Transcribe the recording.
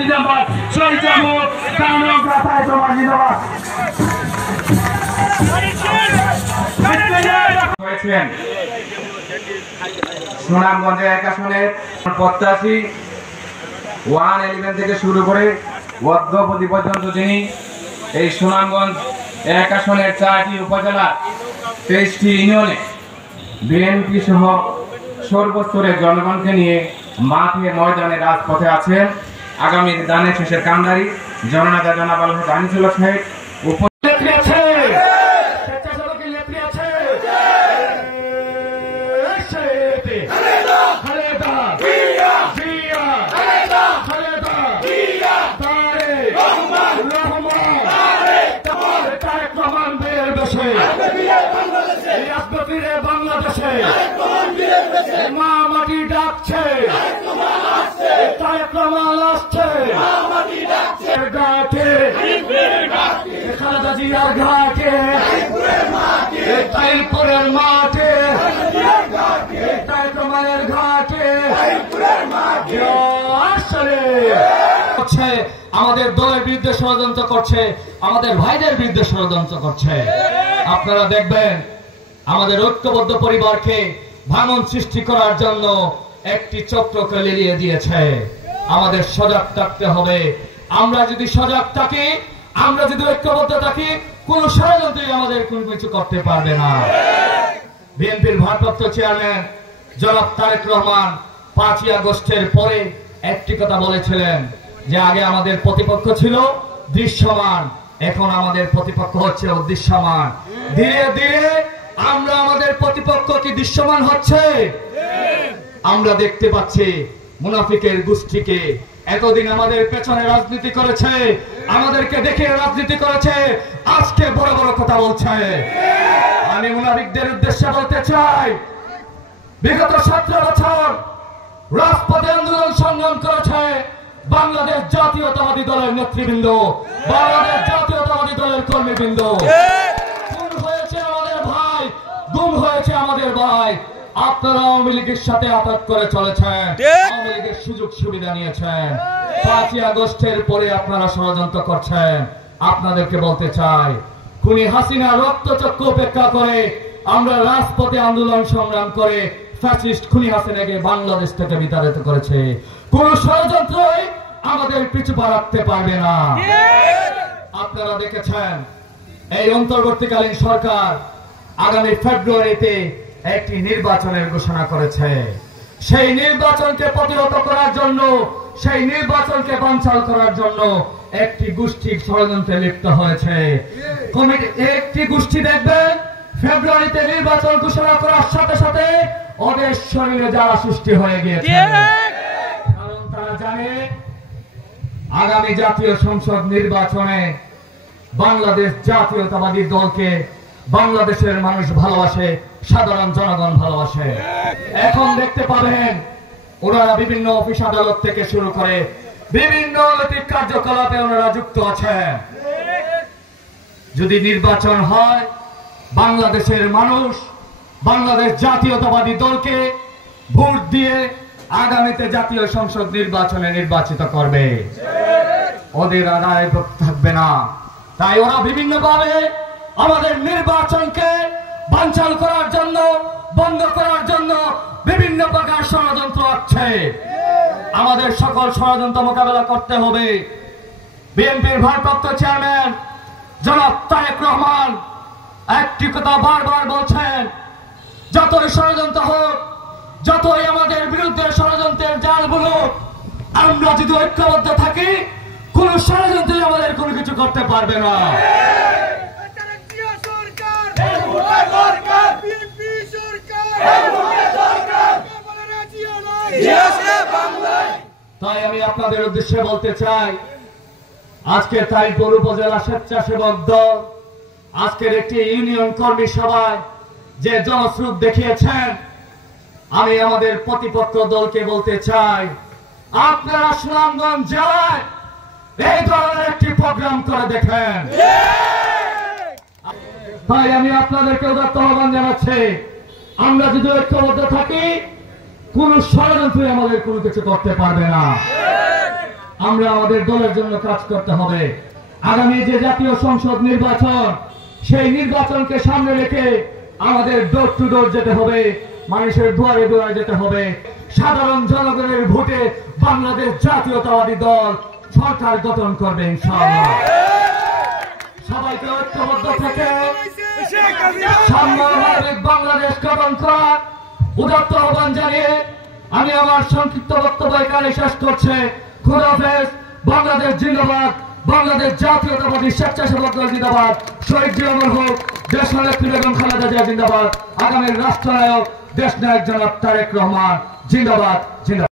জিন্দাবাদ, শহীদ জামাত, কানুন গাথায় জমা জিন্দাবাদ। সুনামগঞ্জে 1 আসনের প্রত্যাশী 111 থেকে শুরু করে অদ্যবধি পর্যন্ত যিনি এই সুনামগঞ্জ 1 আসনের 4টি উপজেলা 23টি ইউনিয়নে বিএনপি সহ সর্বস্তরের জনগণকে নিয়ে মাঠে ময়দানে রাজপথে আছেন আগামী দানের শেষের কান্ডারি জননেতা জনাব আলহাজ আনিসুল্লাহ সাহেব। বাংলাদেশে মা মাটি ডাকছে, খালেদা জিয়ার ঘাটে, তাইপুরের মাঠে, তাইপ্রমাণের ঘাটে আমাদের দলের বিরুদ্ধে ষড়যন্ত্র করছে, আমাদের ভাইদের বিরুদ্ধে ষড়যন্ত্র করছে। আপনারা দেখবেন আমাদের ঐক্যবদ্ধ পরিবারকে ভাঙন সৃষ্টি করার জন্য একটি চক্রকে লেলিয়ে দিয়েছে। আমাদের সজাগ থাকতে হবে। আমরা যদি সজাগ থাকি, আমরা যদি ঐক্যবদ্ধ থাকি, কোন ষড়যন্ত্রী আমাদের কোনো কিছু করতে পারবে না। বিএনপির ভারপ্রাপ্ত চেয়ারম্যান জনাব তারেক রহমান 5ই আগস্টের পরে একটি কথা বলেছিলেন যে আগে আমাদের প্রতিপক্ষ ছিল দৃশ্যমান, এখন আমাদের প্রতিপক্ষ হচ্ছে অদৃশ্যমান। ধীরে ধীরে আমরা আমাদের প্রতিপক্ষ কি দৃশ্যমান হচ্ছে? আমরা দেখতে পাচ্ছি মুনাফিকের গোষ্ঠীকে এতদিন আমাদের পেছনে রাজনীতি করেছে, আমাদেরকে দেখে রাজনীতি করেছে, আজকে বড় বড় কথা বলছে। আমি মুনাফিকদের উদ্দেশ্যে বলতে চাই, বিগত 17 বছর রাজপথে আন্দোলন সংগ্রাম করেছে বাংলাদেশ জাতীয়তাবাদী দলের নেতৃবৃন্দ, বাংলাদেশ জাতীয়তাবাদী দলের কর্মীবৃন্দ। খুন হয়েছে আমাদের ভাই, গুম হয়েছে আমাদের ভাই। আপনারা আওয়ামী লীগের সাথে আঘাত করে চলেছেন, আওয়ামী লীগের সুযোগ সুবিধা নিয়েছেন। 5ই আগস্টের পরে আপনারা ষড়যন্ত্র করছেন। আপনাদেরকে বলতে চাই, খুনি হাসিনা রক্তচক্ষু উপেক্ষা করে আমরা রাজপথে আন্দোলন সংগ্রাম করে ফ্যাসিস্ট খুনি হাসিনাকে বাংলাদেশ থেকে বিতাড়িত করেছে। কোন ষড়যন্ত্রই আমাদের পিছু পা রাখতে পারবে না। আপনারা দেখেছেন এই অন্তর্বর্তীকালীন সরকার আগামী ফেব্রুয়ারিতে একটি নির্বাচনের ঘোষণা করেছে। সেই নির্বাচনকে প্রতিহত করার জন্য, সেই নির্বাচনকে বানচাল করার জন্য একটি গোষ্ঠী ষড়যন্ত্রে লিপ্ত হয়েছে। একটি গোষ্ঠী দেখবেন ফেব্রুয়ারিতে নির্বাচন ঘোষণা করার সাথে সাথে ওদের শরীরে যারা সৃষ্টি হয়ে গিয়েছে, কারণ তারা জানে আগামী জাতীয় সংসদ নির্বাচনে বাংলাদেশ জাতীয়তাবাদী দলকে বাংলাদেশের মানুষ ভালোবাসে, সাধারণ জনগণ ভালোবাসে। এখন দেখতে পাবেন ওনারা বিভিন্ন অফিস আদালত থেকে শুরু করে বিভিন্ন নৈতিক কার্যকলাপে ওনারা যুক্ত আছেন। যদি নির্বাচন হয়, বাংলাদেশের মানুষ বাংলাদেশ জাতীয়তাবাদী দলকে ভোট দিয়ে আগামীতে জাতীয় সংসদ নির্বাচনে নির্বাচিত করবে। ওদের আদায় থাকবে না। তাই ওরা বিভিন্নভাবে আমাদের নির্বাচনকে বানচাল করার জন্য, বন্ধ করার জন্য বিভিন্ন প্রকার ষড়যন্ত্র আছে। আমাদের সকল ষড়যন্ত্র মোকাবেলা করতে হবে। বিএনপির ভারপ্রাপ্ত চেয়ারম্যান জনাব তারেক রহমান একটি কথা বারবার বলছেন, যতই ষড়যন্ত্র হোক, যতই আমাদের বিরুদ্ধে ষড়যন্ত্রের জাল বলুক, আমরা যদি ঐক্যবদ্ধ থাকি, কোন ষড়যন্ত্র আমাদের কোনো কিছু করতে পারবে না। তাই আমি আপনাদের উদ্দেশ্যে বলতে চাই, আজকে তাইপুর উপজেলা স্বেচ্ছাসেবক দল আজকের একটি ইউনিয়ন কর্মী সভায় যে জনস্রোত দেখিয়েছেন, আমি আমাদের প্রতিপক্ষ দলকে বলতে চাই, আপনারা সুনামগঞ্জ জেলায় এই ধরনের একটি প্রোগ্রাম করে দেখেন। তাই আমি আপনাদেরকে উদাত্ত আহ্বান জানাচ্ছি, আমরা যদি ঐক্যবদ্ধ থাকি, কোন ষড়যন্ত্র আমাদের কোনো কিছু করতে পারবে না। আমরা আমাদের দলের জন্য কাজ করতে হবে। আগামী যে জাতীয় সংসদ নির্বাচন, সেই নির্বাচনকে সামনে রেখে আমাদের ডোর টু ডোর যেতে হবে, মানুষের দুয়ারে দুয়ারে যেতে হবে। সাধারণ জনগণের ভোটে বাংলাদেশ জাতীয়তাবাদী দল সরকার গঠন করবে ইনশাআল্লাহ। সবাইকে ঐক্যবদ্ধ থেকে সাম্যভাবে বাংলাদেশ গঠন করার উদাত্ত আহ্বান জানিয়ে আমি আমার সংক্ষিপ্ত বক্তব্য এখানে শেষ করছি। খোদা হাফেজ। বাংলাদেশ জিন্দাবাদ। বাংলাদেশ জাতীয়তাবাদী স্বেচ্ছাসেবক দল জিন্দাবাদ। শহীদ জিয়াউর হোক। দেশনেত্রী বেগম খালেদা জিয়া জিন্দাবাদ। আগামীর রাষ্ট্রনায়ক দেশনায়ক জনাব তারেক রহমান জিন্দাবাদ। জিন্দাবাদ।